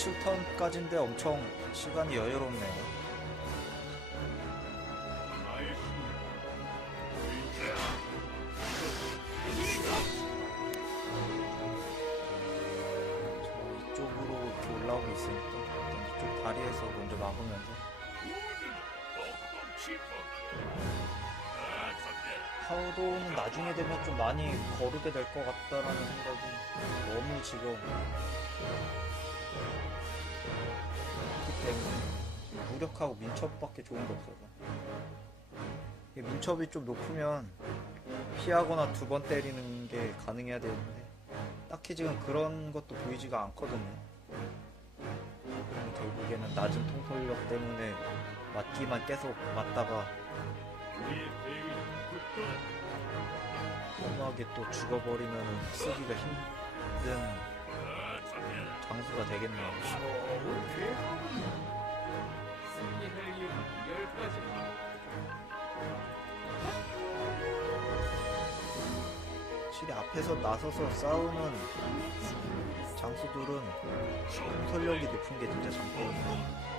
17턴까지인데 엄청 시간이 여유롭네요. 저 이쪽으로 이렇게 올라오고 있으니까 일단 이쪽 다리에서 먼저 막으면서 파우도는 나중에 되면 좀 많이 거르게 될 것 같다라는 생각이 너무 지금 있기 때문에 무력하고 민첩밖에 좋은 게 없어서 민첩이 좀 높으면 피하거나 두 번 때리는 게 가능해야 되는데 딱히 지금 그런 것도 보이지가 않거든요. 결국에는 낮은 통솔력 때문에 맞기만 계속 맞다가 허무하게 또 죽어버리면 쓰기가 힘든 장수가 되겠네요. 확실히 앞에서 나서서 싸우는 장수들은 통솔력이 높은 게 진짜 장거든요.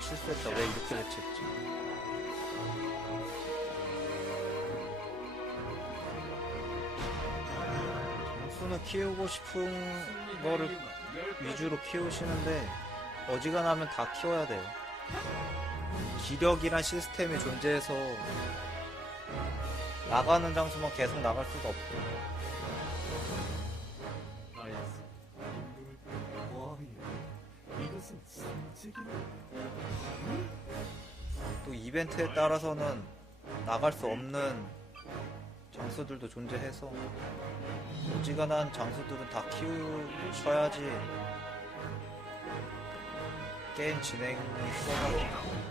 실수했다. 왜 이렇게 배치했지? 장수는 키우고 싶은 거를 위주로 키우시는데 어지간하면 다 키워야 돼요. 기력이란 시스템이 존재해서 나가는 장수만 계속 나갈 수가 없고 또 이벤트에 따라서는 나갈 수 없는 장수들도 존재해서 어지간한 장수들은 다 키우셔야지 게임 진행이 수월하고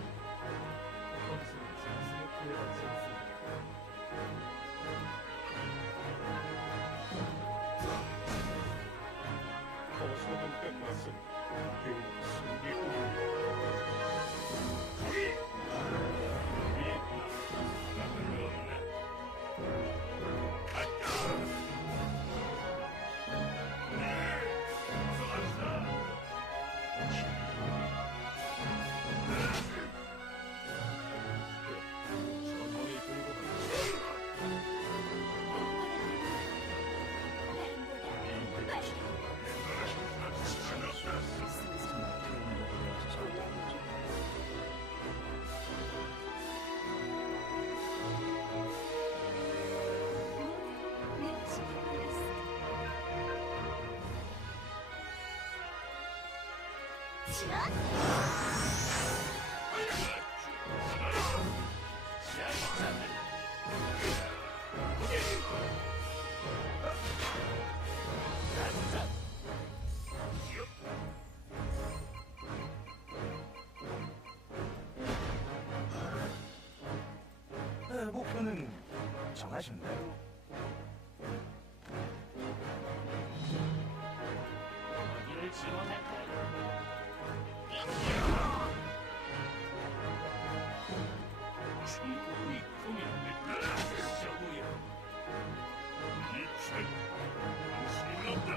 목표는 정하셨나요? 어디를 지원할까요? 충분히 꾸민다. 저구요. 이책 당신이 없다.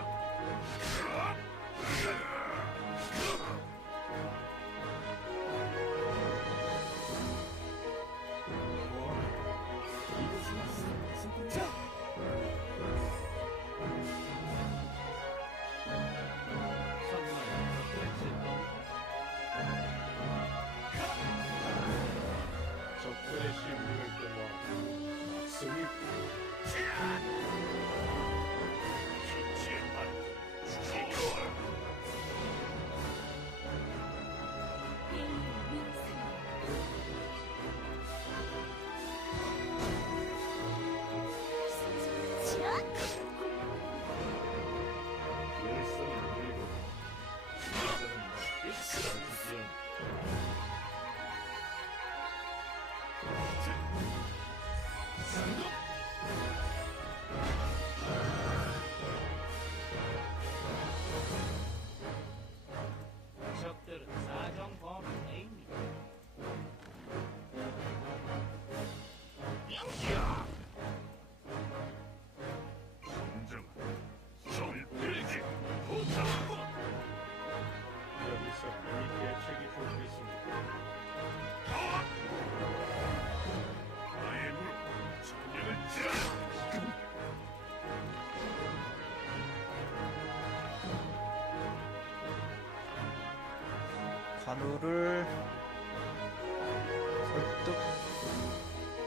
한우를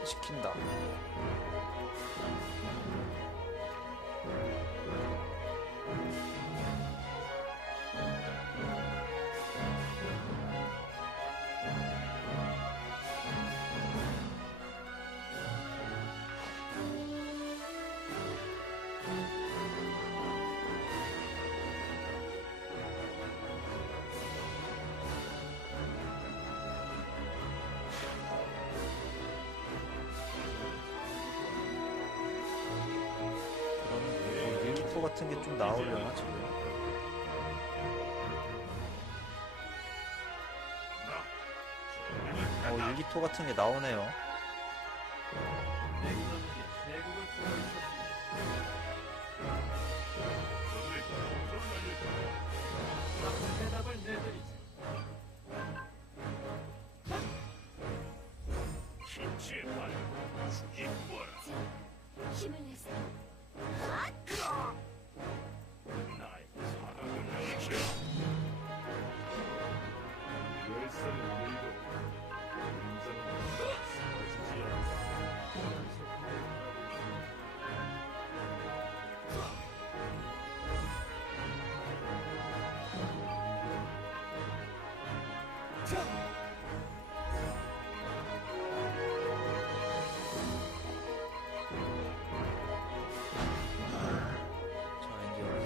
설득시킨다. 같은 게 좀 나오려나 지금? 일기토 같은 게 나오네요. 힘을 내서 자, 이제 여기서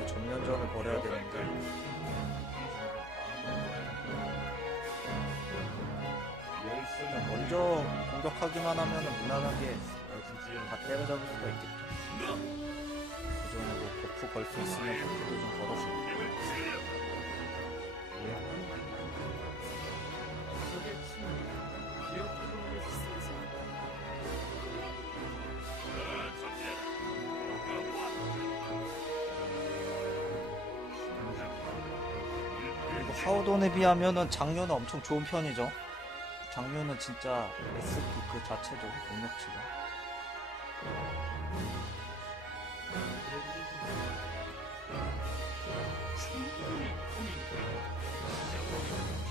전면전을 벌여야 되는데 일단 먼저 공격하기만 하면은 무난하게 다 때려잡을 수가 있겠죠. 그 전에 뭐 버프 걸 수 있으면 버프도 좀 걸어주고. 그리고 하우돈에 비하면은 장료는 엄청 좋은 편이죠. 장료는 진짜 SP 그 자체죠, 능력치가.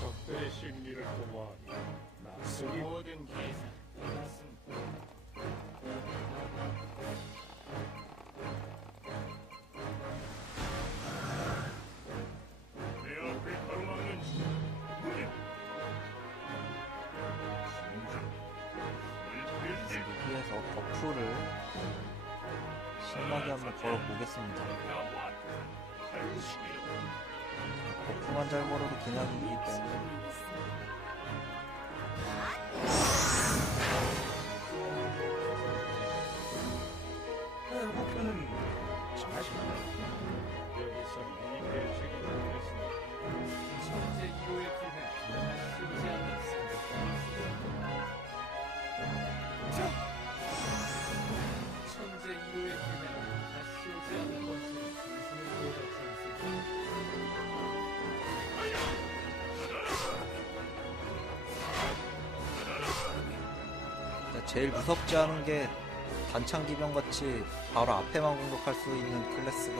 적들의 심리를 도모하니 낯설이 모든 계산 끝났습니다. 내 앞을 가로막는 무력. 여기에서 버프를 신나게 한번 걸어보겠습니다. 버프만 잘 걸어도 그냥 이기기 때문에. 목표는 정하시나요? 여기서 이 대책이 되겠습니다. 천재 1호의 길은 다시 오지 않는 천재 1호의 길은 다시 오지 않는 것은 진심을 보여주지 않습니다. 제일 무섭지 않은 게 단창 기병 같이 바로 앞에만 공격할 수 있는 클래스가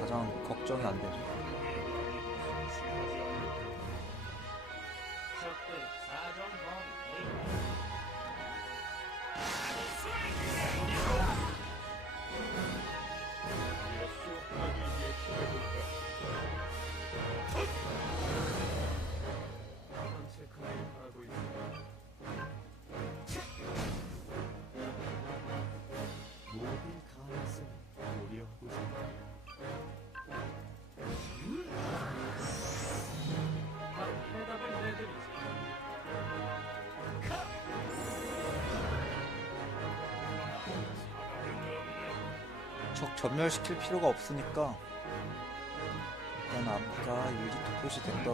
가장 걱정이 안 되죠. 적들 사정범 수업하기 예측해볼까? 전체 그날을 바라고 있습니다. 모든 가능성을 고려하고 있습니다. 바로 해답을 내드리죠. 적 전멸시킬 필요가 없으니까 일단 아까 일기토 표시 됐던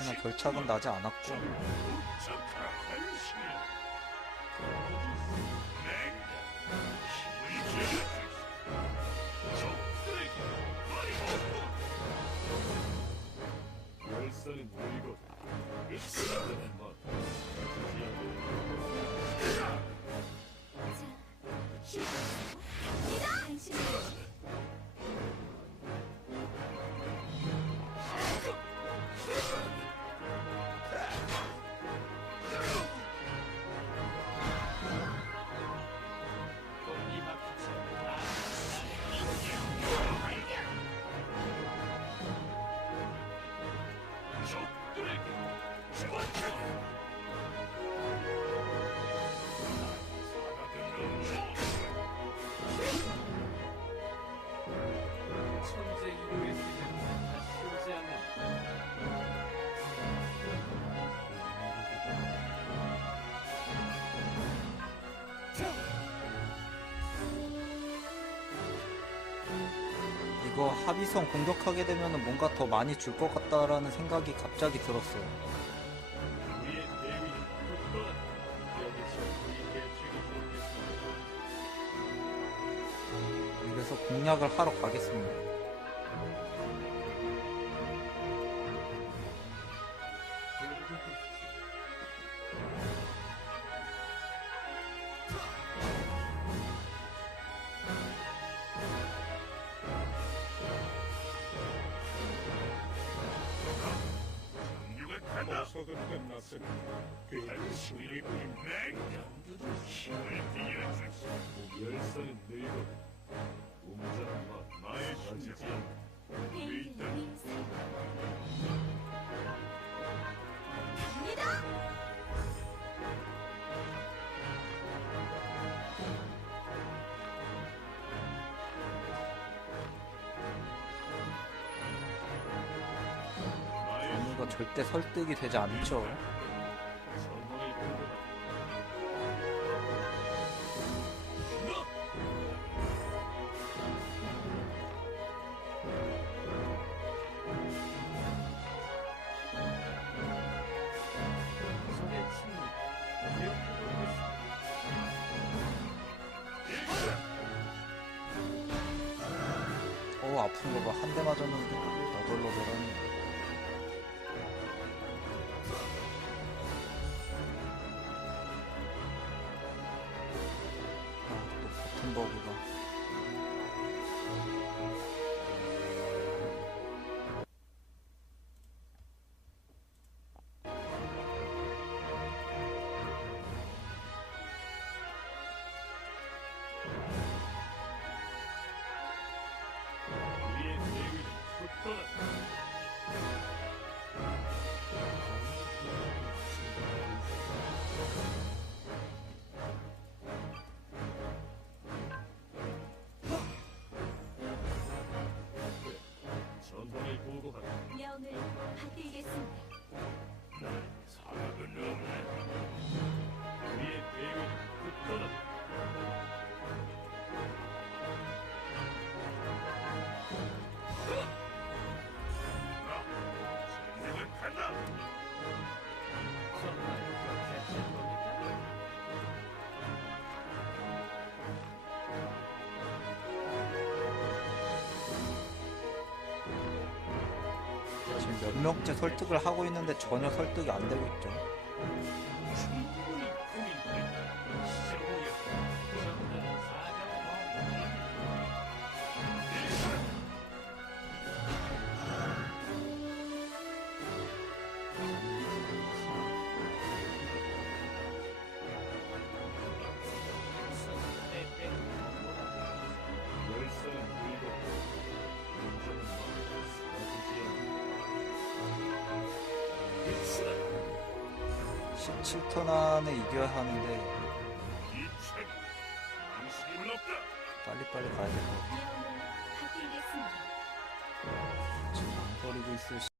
역시나 결착은 나지 않았고 열쇠는 보이고 끝나는 맛. 천재 1호의 기회는 다시 오지 않는다. 이거 합의성 공격하게 되면은 뭔가 더 많이 줄 것 같다라는 생각이 갑자기 들었어요. 우리의 대위는 끝났다. 여기서 우리 대책이 좋겠습니다. 그래서 공략을 하러 가겠습니다. 어서도 끝났으니 괜히 힘을 빌려주소. 열쇠는 늙어 웅장한 맛 나의 주지 않다. 전우가 절대 설득이 되지 않죠. 전원을 보고 적의 침묵, 기억하고 있습니다. 아픈 거 봐. 한 대 맞았는데 너덜너덜하네. 또 버튼 버그가. 우리의 대위는 끝났다. 전원을 보고하라. 명을 받들겠습니다. 사각은 없네. 우리의 대위는 끝났다. 전쟁을 간다. 정말 대체한 겁니까? 지금 몇 명째 설득을 하고 있는데 전혀 설득이 안 되고 있죠. 충분히 고민된다. 시작이야. 정답은 사격 열쇠는 들고 운전은 막 사라지지 않아. 17턴 안에 이겨야 하는데 이 책, 방식은 없다. 빨리빨리 가야 될 것 같아요. 명을 받들겠습니다. 지금 망설이고 있을